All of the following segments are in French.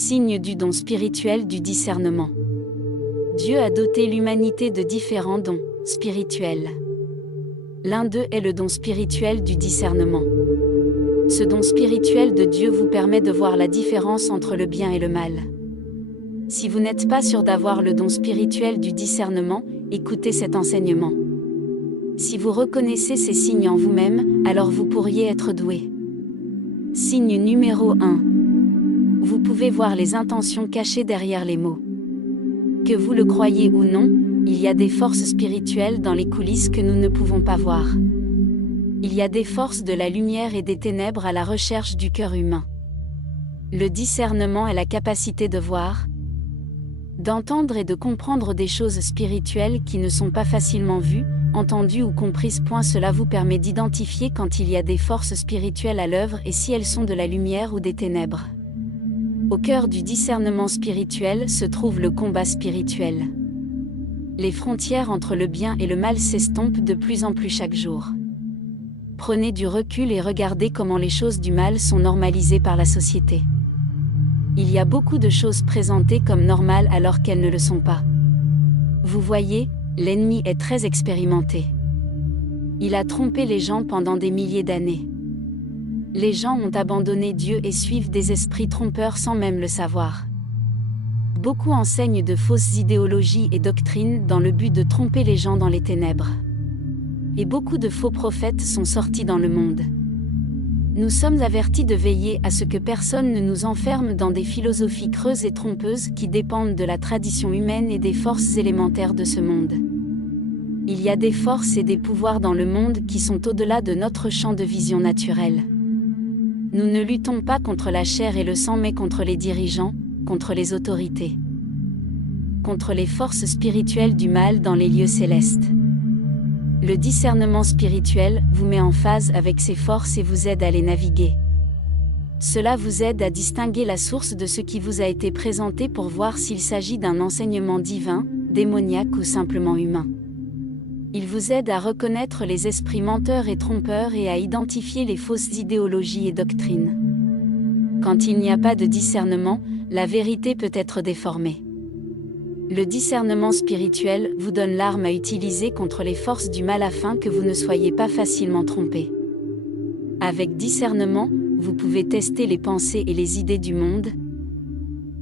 Signe du don spirituel du discernement. Dieu a doté l'humanité de différents dons spirituels. L'un d'eux est le don spirituel du discernement. Ce don spirituel de Dieu vous permet de voir la différence entre le bien et le mal. Si vous n'êtes pas sûr d'avoir le don spirituel du discernement, écoutez cet enseignement. Si vous reconnaissez ces signes en vous-même, alors vous pourriez être doué. Signe numéro 1. Vous pouvez voir les intentions cachées derrière les mots. Que vous le croyez ou non, il y a des forces spirituelles dans les coulisses que nous ne pouvons pas voir. Il y a des forces de la lumière et des ténèbres à la recherche du cœur humain. Le discernement est la capacité de voir, d'entendre et de comprendre des choses spirituelles qui ne sont pas facilement vues, entendues ou comprises. Cela vous permet d'identifier quand il y a des forces spirituelles à l'œuvre et si elles sont de la lumière ou des ténèbres. Au cœur du discernement spirituel se trouve le combat spirituel. Les frontières entre le bien et le mal s'estompent de plus en plus chaque jour. Prenez du recul et regardez comment les choses du mal sont normalisées par la société. Il y a beaucoup de choses présentées comme normales alors qu'elles ne le sont pas. Vous voyez, l'ennemi est très expérimenté. Il a trompé les gens pendant des milliers d'années. Les gens ont abandonné Dieu et suivent des esprits trompeurs sans même le savoir. Beaucoup enseignent de fausses idéologies et doctrines dans le but de tromper les gens dans les ténèbres. Et beaucoup de faux prophètes sont sortis dans le monde. Nous sommes avertis de veiller à ce que personne ne nous enferme dans des philosophies creuses et trompeuses qui dépendent de la tradition humaine et des forces élémentaires de ce monde. Il y a des forces et des pouvoirs dans le monde qui sont au-delà de notre champ de vision naturelle. Nous ne luttons pas contre la chair et le sang mais contre les dirigeants, contre les autorités, contre les forces spirituelles du mal dans les lieux célestes. Le discernement spirituel vous met en phase avec ces forces et vous aide à les naviguer. Cela vous aide à distinguer la source de ce qui vous a été présenté pour voir s'il s'agit d'un enseignement divin, démoniaque ou simplement humain. Il vous aide à reconnaître les esprits menteurs et trompeurs et à identifier les fausses idéologies et doctrines. Quand il n'y a pas de discernement, la vérité peut être déformée. Le discernement spirituel vous donne l'arme à utiliser contre les forces du mal afin que vous ne soyez pas facilement trompés. Avec discernement, vous pouvez tester les pensées et les idées du monde,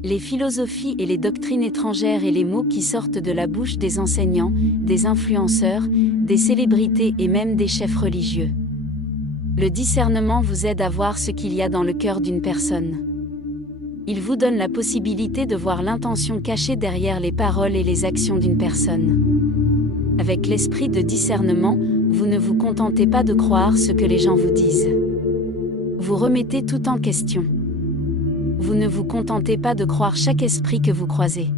les philosophies et les doctrines étrangères et les mots qui sortent de la bouche des enseignants, des influenceurs, des célébrités et même des chefs religieux. Le discernement vous aide à voir ce qu'il y a dans le cœur d'une personne. Il vous donne la possibilité de voir l'intention cachée derrière les paroles et les actions d'une personne. Avec l'esprit de discernement, vous ne vous contentez pas de croire ce que les gens vous disent. Vous remettez tout en question. Vous ne vous contentez pas de croire chaque esprit que vous croisez.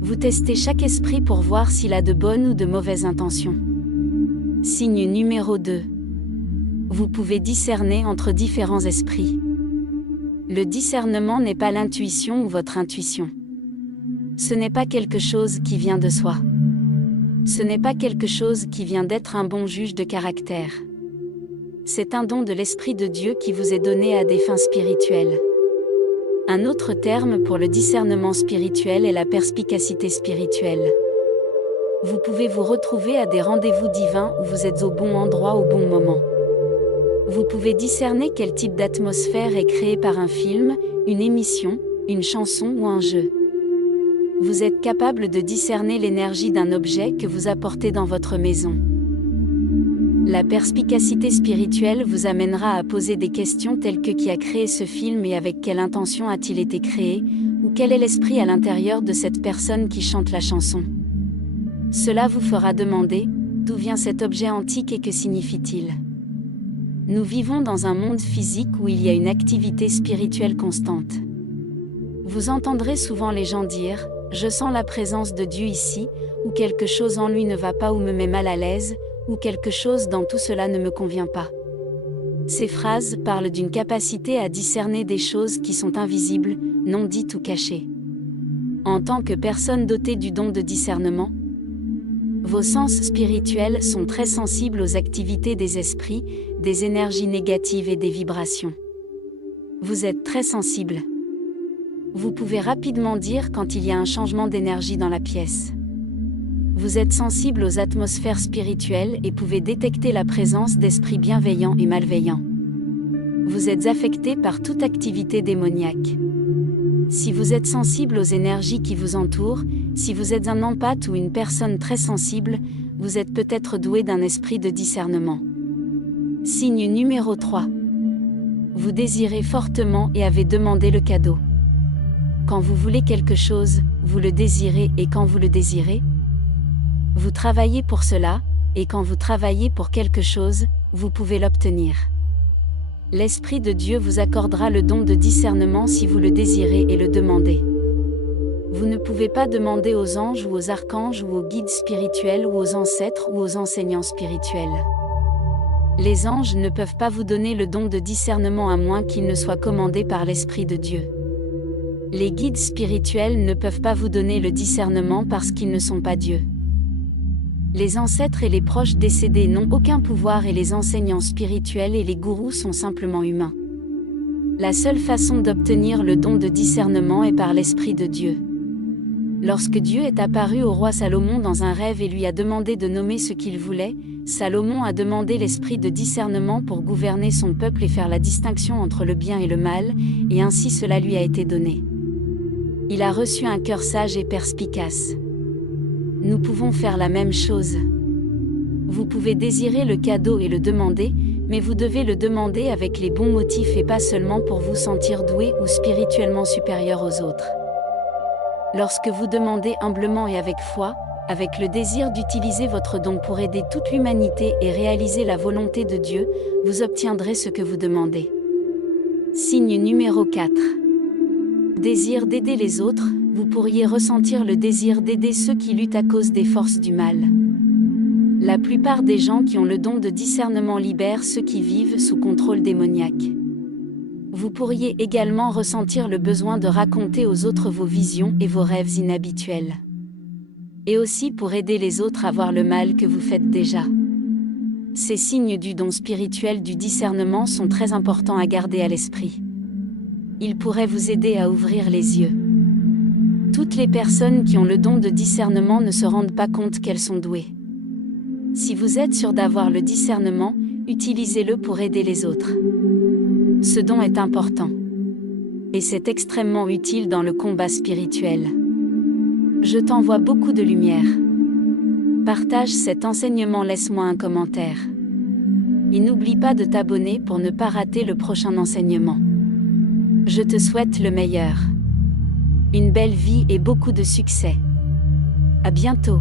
Vous testez chaque esprit pour voir s'il a de bonnes ou de mauvaises intentions. Signe numéro 2. Vous pouvez discerner entre différents esprits. Le discernement n'est pas l'intuition ou votre intuition. Ce n'est pas quelque chose qui vient de soi. Ce n'est pas quelque chose qui vient d'être un bon juge de caractère. C'est un don de l'Esprit de Dieu qui vous est donné à des fins spirituelles. Un autre terme pour le discernement spirituel est la perspicacité spirituelle. Vous pouvez vous retrouver à des rendez-vous divins où vous êtes au bon endroit au bon moment. Vous pouvez discerner quel type d'atmosphère est créée par un film, une émission, une chanson ou un jeu. Vous êtes capable de discerner l'énergie d'un objet que vous apportez dans votre maison. La perspicacité spirituelle vous amènera à poser des questions telles que qui a créé ce film et avec quelle intention a-t-il été créé, ou quel est l'esprit à l'intérieur de cette personne qui chante la chanson. Cela vous fera demander, d'où vient cet objet antique et que signifie-t-il ? Nous vivons dans un monde physique où il y a une activité spirituelle constante. Vous entendrez souvent les gens dire « Je sens la présence de Dieu ici » ou « Quelque chose en lui ne va pas ou me met mal à l'aise » ou « Quelque chose dans tout cela ne me convient pas ». Ces phrases parlent d'une capacité à discerner des choses qui sont invisibles, non dites ou cachées. En tant que personne dotée du don de discernement, vos sens spirituels sont très sensibles aux activités des esprits, des énergies négatives et des vibrations. Vous êtes très sensible. Vous pouvez rapidement dire quand il y a un changement d'énergie dans la pièce. Vous êtes sensible aux atmosphères spirituelles et pouvez détecter la présence d'esprits bienveillants et malveillants. Vous êtes affecté par toute activité démoniaque. Si vous êtes sensible aux énergies qui vous entourent, si vous êtes un empathe ou une personne très sensible, vous êtes peut-être doué d'un esprit de discernement. Signe numéro 3. Vous désirez fortement et avez demandé le cadeau. Quand vous voulez quelque chose, vous le désirez et quand vous le désirez, vous travaillez pour cela, et quand vous travaillez pour quelque chose, vous pouvez l'obtenir. L'Esprit de Dieu vous accordera le don de discernement si vous le désirez et le demandez. Vous ne pouvez pas demander aux anges ou aux archanges ou aux guides spirituels ou aux ancêtres ou aux enseignants spirituels. Les anges ne peuvent pas vous donner le don de discernement à moins qu'il ne soit commandé par l'Esprit de Dieu. Les guides spirituels ne peuvent pas vous donner le discernement parce qu'ils ne sont pas Dieu. Les ancêtres et les proches décédés n'ont aucun pouvoir et les enseignants spirituels et les gourous sont simplement humains. La seule façon d'obtenir le don de discernement est par l'Esprit de Dieu. Lorsque Dieu est apparu au roi Salomon dans un rêve et lui a demandé de nommer ce qu'il voulait, Salomon a demandé l'esprit de discernement pour gouverner son peuple et faire la distinction entre le bien et le mal, et ainsi cela lui a été donné. Il a reçu un cœur sage et perspicace. Nous pouvons faire la même chose. Vous pouvez désirer le cadeau et le demander, mais vous devez le demander avec les bons motifs et pas seulement pour vous sentir doué ou spirituellement supérieur aux autres. Lorsque vous demandez humblement et avec foi, avec le désir d'utiliser votre don pour aider toute l'humanité et réaliser la volonté de Dieu, vous obtiendrez ce que vous demandez. Signe numéro 4. Désir d'aider les autres, vous pourriez ressentir le désir d'aider ceux qui luttent à cause des forces du mal. La plupart des gens qui ont le don de discernement libèrent ceux qui vivent sous contrôle démoniaque. Vous pourriez également ressentir le besoin de raconter aux autres vos visions et vos rêves inhabituels. Et aussi pour aider les autres à voir le mal que vous faites déjà. Ces signes du don spirituel du discernement sont très importants à garder à l'esprit. Ils pourraient vous aider à ouvrir les yeux. Toutes les personnes qui ont le don de discernement ne se rendent pas compte qu'elles sont douées. Si vous êtes sûr d'avoir le discernement, utilisez-le pour aider les autres. Ce don est important. Et c'est extrêmement utile dans le combat spirituel. Je t'envoie beaucoup de lumière. Partage cet enseignement, laisse-moi un commentaire. Et n'oublie pas de t'abonner pour ne pas rater le prochain enseignement. Je te souhaite le meilleur. Une belle vie et beaucoup de succès. À bientôt.